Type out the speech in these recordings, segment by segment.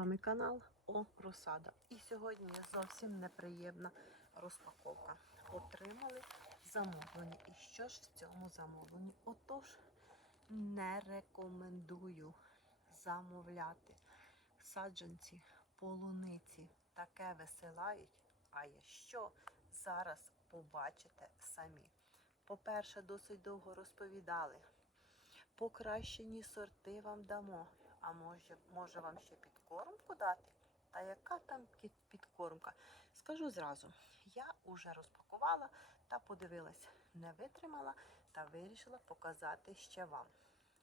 вами канал О Розсада. І сьогодні зовсім неприємна розпаковка. Отримали замовлення. І що ж в цьому замовленні? Отож, не рекомендую замовляти саджанці, полуниці. Таке висилають. А якщо зараз побачите самі. По-перше, досить довго розповідали. Покращені сорти вам дамо. А може, може вам ще підкормку дати? Та яка там підкормка? Скажу зразу, я вже розпакувала та подивилась, не витримала та вирішила показати ще вам.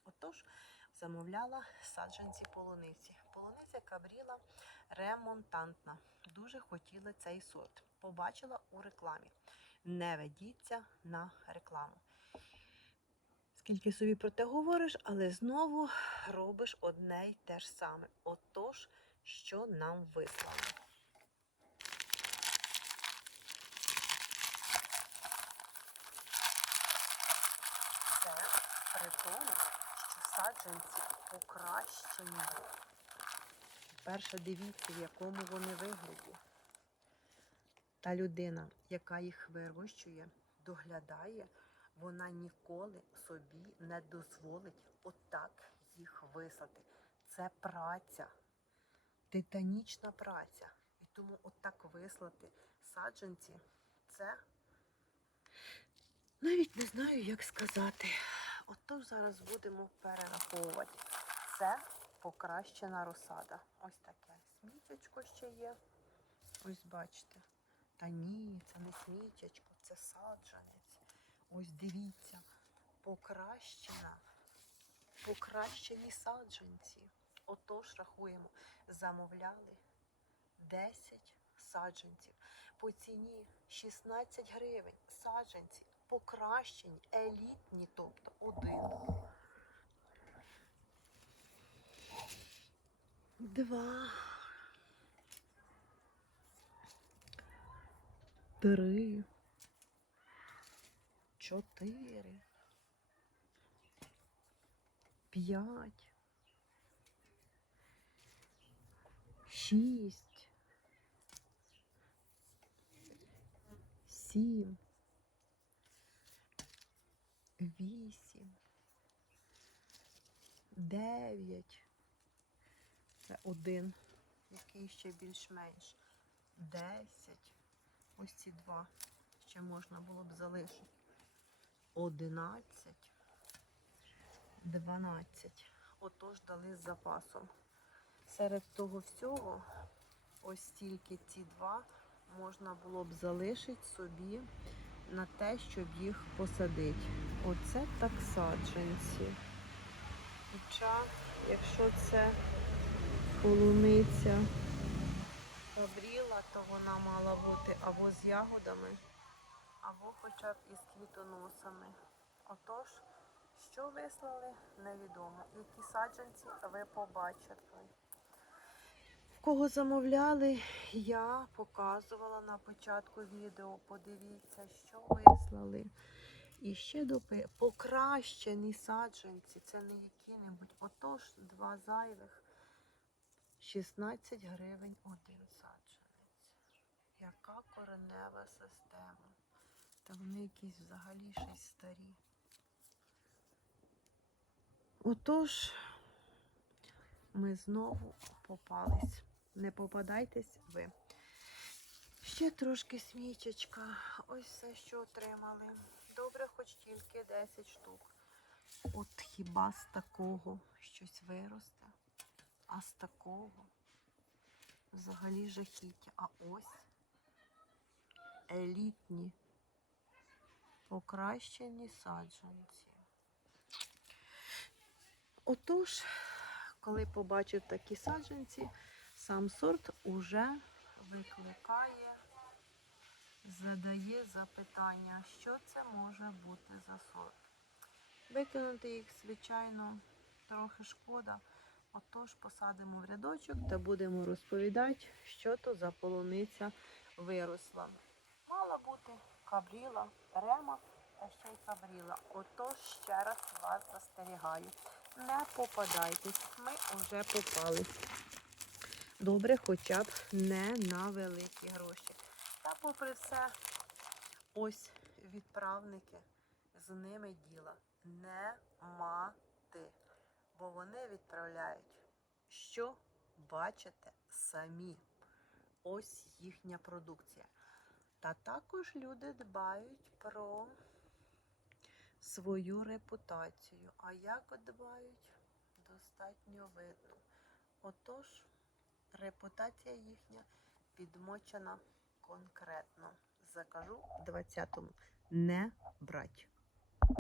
Отож, замовляла саджанці полуниці. Полуниця кабріла ремонтантна. Дуже хотіла цей сорт. Побачила у рекламі. Не ведіться на рекламу. Скільки собі про те говориш, але знову робиш одне й те ж саме. Отож, що нам вислали. Це при тому, що саджанці покращені. Перше дивіться, в якому вони вигляді. Та людина, яка їх вирощує, доглядає, вона ніколи собі не дозволить отак їх вислати. Це праця, титанічна праця. І тому отак вислати саджанці це навіть не знаю, як сказати. Отож зараз будемо перераховувати. Це покращена розсада. Ось таке сміттячко ще є. Ось бачите. Та ні, це не сміттячко, це саджанець. Ось дивіться, покращена, покращені саджанці. Отож рахуємо, замовляли 10 саджанців. По ціні 16 гривень. Саджанці покращені, елітні, тобто один. Два. Три. Чотири. П'ять. Шість. Сім. Вісім. Дев'ять. Це один, який ще більш-менш. Десять. Ось ці два ще можна було б залишити. Одинадцять. Дванадцять. Отож дали з запасом. Серед того всього, ось тільки ці два можна було б залишити собі на те, щоб їх посадити. Оце так саджанці. Хоча, якщо це полуниця Фабріла, то вона мала бути або з ягодами, або хоча б із квітоносами. Отож, що вислали, невідомо. Які саджанці ви побачите. Кого замовляли, я показувала на початку відео. Подивіться, що вислали. І ще допи покращені саджанці. Це не які-небудь. Отож, два зайвих. 16 гривень один саджанець. Яка коренева система? Та вони якісь взагалі щось старі. Отож, ми знову попались. Не попадайтесь ви. Ще трошки смічечка. Ось все, що отримали. Добре, хоч тільки 10 штук. От хіба з такого щось виросте? А з такого взагалі жахіття. А ось елітні покращені саджанці. Отож, коли побачив такі саджанці, сам сорт уже викликає, задає запитання, що це може бути за сорт. Викинути їх, звичайно, трохи шкода. Отож, посадимо в рядочок та будемо розповідати, що то за полуниця виросла. Мала бути кабріла, рема та ще й кабріла. Отож, ще раз вас застерігаю. Не попадайтесь, ми вже попались. Добре, хоча б не на великі гроші. Та попри все, ось відправники, з ними діла не мати. Бо вони відправляють, що бачите самі. Ось їхня продукція. Та також люди дбають про свою репутацію. А як дбають? Достатньо видно. Отож, репутація їхня підмочена конкретно. Закажу 20-му. Не брать.